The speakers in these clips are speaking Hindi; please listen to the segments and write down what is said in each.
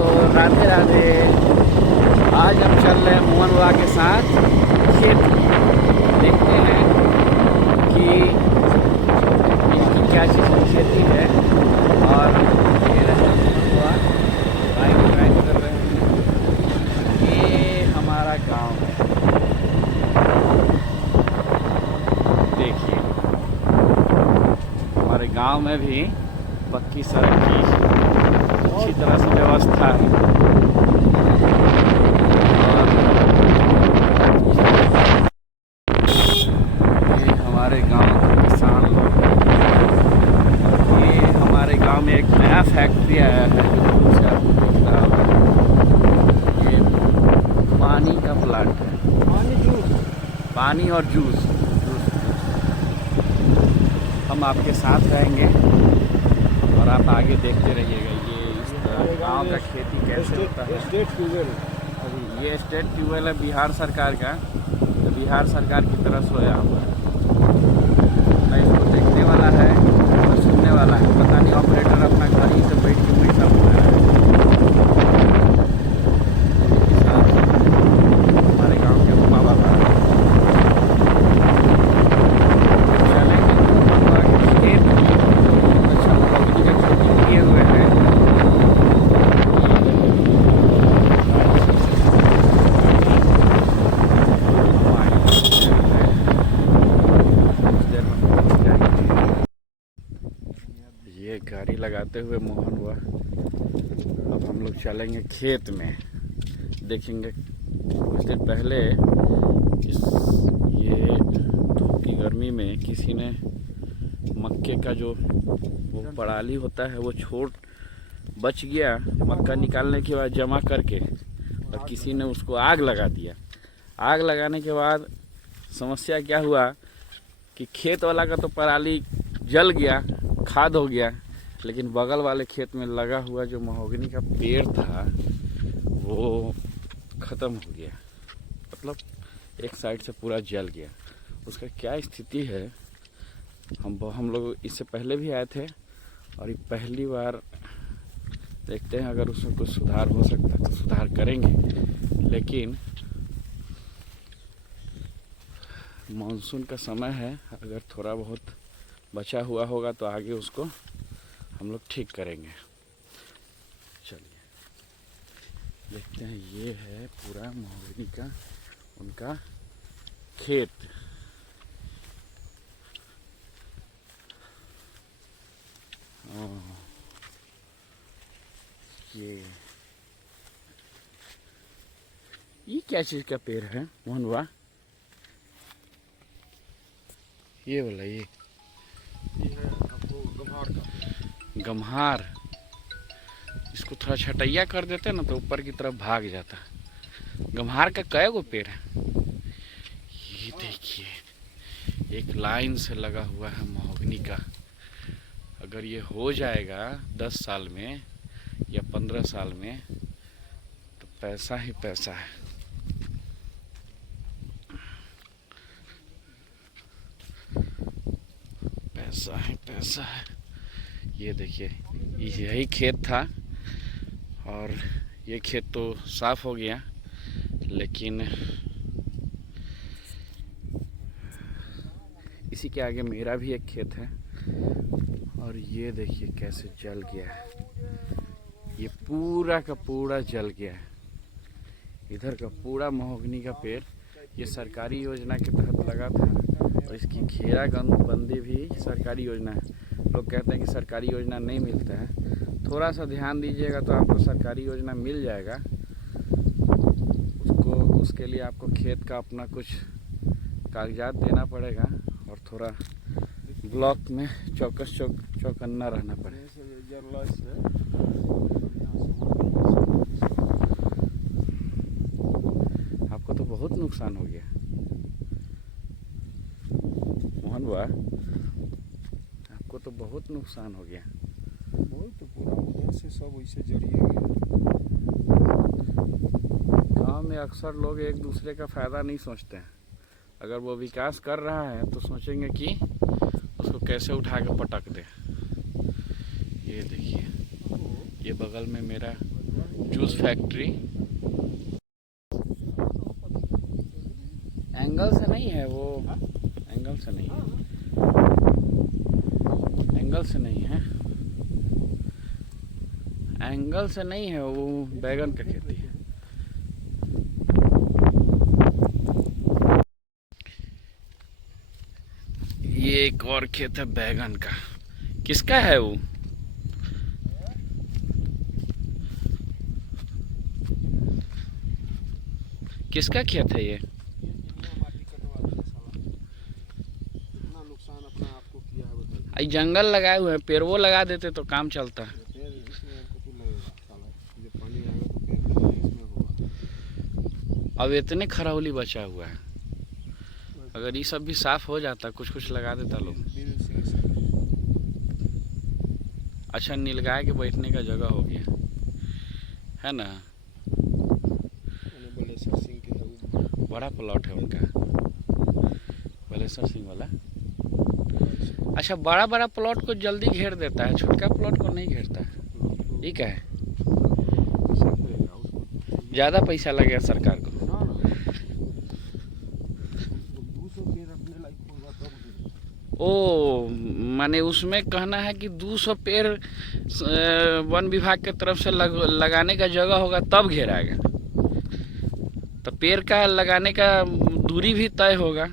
तो राधे राधे। आज हम चल रहे हैं मोहन बाबा के साथ खेत में। देखते हैं कि इनकी क्या चीज़ की खेती है। और ये रहे मोहन बाबा बाइक ड्राइव कर रहे हैं। ये हमारा गांव है, देखिए हमारे गांव में भी पक्की सड़क की अच्छी तरह से व्यवस्था है। और ये हमारे गांव के किसान लोग, ये हमारे गांव में एक नया फैक्ट्री आया है जो दूर से आपको दिख रहा होगा। ये पानी का प्लांट है, पानी और जूस। हम आपके साथ रहेंगे और आप आगे देखते रहिएगा ये इस गाँव का खेती कैसे होता है। स्टेट ट्यूबवेल, अभी ये स्टेट ट्यूबवेल है बिहार सरकार का, तो बिहार सरकार की तरफ से होया हुआ है। ना इसको देखने वाला है और सुनने वाला है, पता नहीं ऑपरेटर अपना घर ही से बैठ के पैसा बना रहा है। हमारे गाँव के बाबा का गाड़ी लगाते हुए मोहन हुआ। अब हम लोग चलेंगे खेत में, देखेंगे। कुछ देर पहले ये धूप की गर्मी में किसी ने मक्के का जो वो पराली होता है वो बच गया। मक्का निकालने के बाद जमा करके और किसी ने उसको आग लगा दिया। आग लगाने के बाद समस्या क्या हुआ कि खेत वाला का तो पराली जल गया, खाद हो गया, लेकिन बगल वाले खेत में लगा हुआ जो महोगनी का पेड़ था वो ख़त्म हो गया। मतलब एक साइड से पूरा जल गया। उसका क्या स्थिति है, हम लोग इससे पहले भी आए थे और ये पहली बार देखते हैं। अगर उसमें कुछ सुधार हो सकता है तो सुधार करेंगे, लेकिन मानसून का समय है। अगर थोड़ा बहुत बचा हुआ होगा तो आगे उसको हम लोग ठीक करेंगे। चलिए देखते हैं। ये है पूरा महोगनी का उनका खेत। ये क्या चीज़ का पेड़ है मोहनवा? ये वाला ये है आपको गम्हार का। गम्हार। इसको थोड़ा छटैया कर देते ना तो ऊपर की तरफ भाग जाता। गम्हार का कई गो पेड़ है? ये देखिए एक लाइन से लगा हुआ है महोगनी का। अगर ये हो जाएगा 10 साल में या 15 साल में तो पैसा ही पैसा है। पैसा ही पैसा है। ये देखिए यही खेत था और ये खेत तो साफ हो गया, लेकिन इसी के आगे मेरा भी एक खेत है और ये देखिए कैसे जल गया है। ये पूरा का पूरा जल गया है। इधर का पूरा महोगनी का पेड़ ये सरकारी योजना के तहत लगा था और इसकी घेराबंदी भी सरकारी योजना है। लोग कहते हैं कि सरकारी योजना नहीं मिलता है। थोड़ा सा ध्यान दीजिएगा तो आपको सरकारी योजना मिल जाएगा। उसके लिए आपको खेत का अपना कुछ कागजात देना पड़ेगा और थोड़ा ब्लॉक में चौकन्ना रहना पड़ेगा। आपको तो बहुत नुकसान हो गया मोहन बुआ, आपको तो बहुत नुकसान हो गया। बहुत तो पूरा उधर से सब वैसे जरिए गया। गाँव में अक्सर लोग एक दूसरे का फ़ायदा नहीं सोचते हैं। अगर वो विकास कर रहा है तो सोचेंगे कि उसको कैसे उठा के पटक दे। ये देखिए ये बगल में मेरा जूस फैक्ट्री। एंगल से नहीं है वो, एंगल से नहीं है, एंगल से नहीं है, एंगल से नहीं है, वो बैगन का खेती है। ये एक और खेत है बैगन का। किसका है वो? किसका खेत है ये? आई जंगल लगाए हुए हैं, पेड़ वो लगा देते तो काम चलता। अब इतने खरौली बचा हुआ है, अगर ये सब भी साफ हो जाता, कुछ कुछ लगा देता लोग। अच्छा, नीलगाय के बैठने का जगह हो गया है ना। बड़ा प्लॉट है उनका, बलेश्वर सिंह वाला। अच्छा, बड़ा बड़ा प्लॉट को जल्दी घेर देता है, छोटका प्लॉट को नहीं घेरता है। ये क्या है? ज़्यादा पैसा लगेगा सरकार को। ओ, माने उसमें कहना है कि 200 पेड़ वन विभाग के तरफ से लगाने का जगह होगा तब घेराएगा, तो पेड़ का लगाने का दूरी भी तय होगा।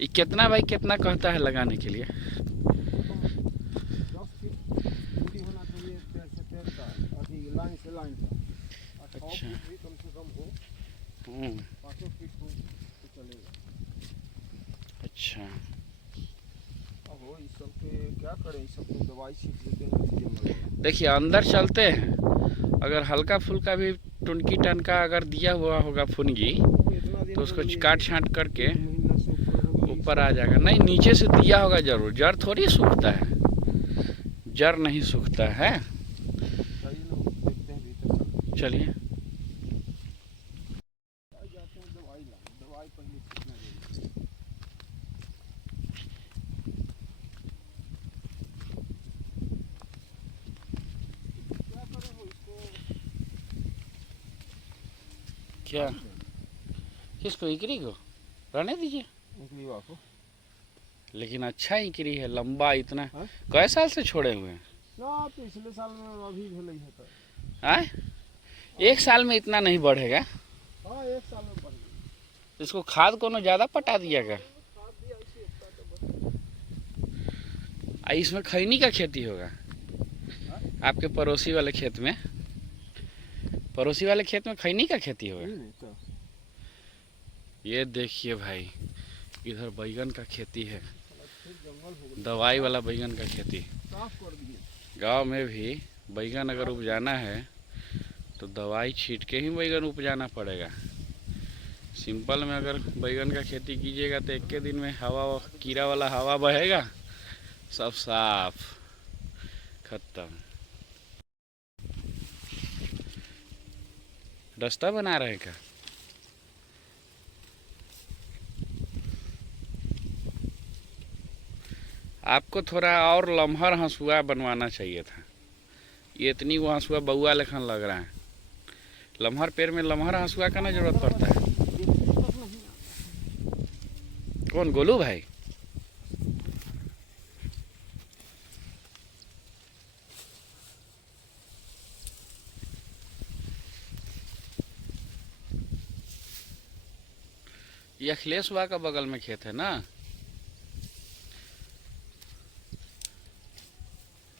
ये कितना बाई कितना कहता है लगाने के लिए? अच्छा, अच्छा, क्या करें, सब दवाई छींट देते हैं। देखिए अंदर चलते हैं, अगर हल्का फुल्का भी टुनकी टनका अगर दिया हुआ होगा फुनगी, तो उसको काट छांट करके ऊपर आ जाएगा। नहीं, नीचे से दिया होगा जरूर, जड़ थोड़ी सूखता है, जड़ नहीं सूखता है। चलिए, क्या किसको? इकरी को रहने दीजिए, लेकिन अच्छा इकरी है, लंबा इतना। कई साल से छोड़े हुए हैं ना, पिछले साल में अभी भेल है तो। आए? एक साल में इतना नहीं बढ़ेगा। हाँ, एक साल में बढ़ गया। इसको खाद कोनो ज्यादा पटा दिया क्या? इसमें खैनी का खेती होगा आपके पड़ोसी वाले खेत में? पड़ोसी वाले खेत में खैनी का खेती होगा। ये देखिए भाई, इधर बैगन का खेती है, दवाई वाला बैगन का खेती। गांव में भी बैगन अगर उपजाना है तो दवाई छीट के ही बैगन उपजाना पड़ेगा। सिंपल में अगर बैगन का खेती कीजिएगा तो एक के दिन में हवा, कीड़ा वाला हवा बहेगा, सब साफ, खत्म। रास्ता बना रहे क्या? आपको थोड़ा और लम्हर हंसुआ बनवाना चाहिए था। ये इतनी वो हंसुआ बउआ लेखन लग रहा है। लम्हर पेड़ में लम्हर हंसुआ का ना जरूरत पड़ता है। कौन? गोलू भाई? ये अखिलेश हुआ का बगल में खेत है ना।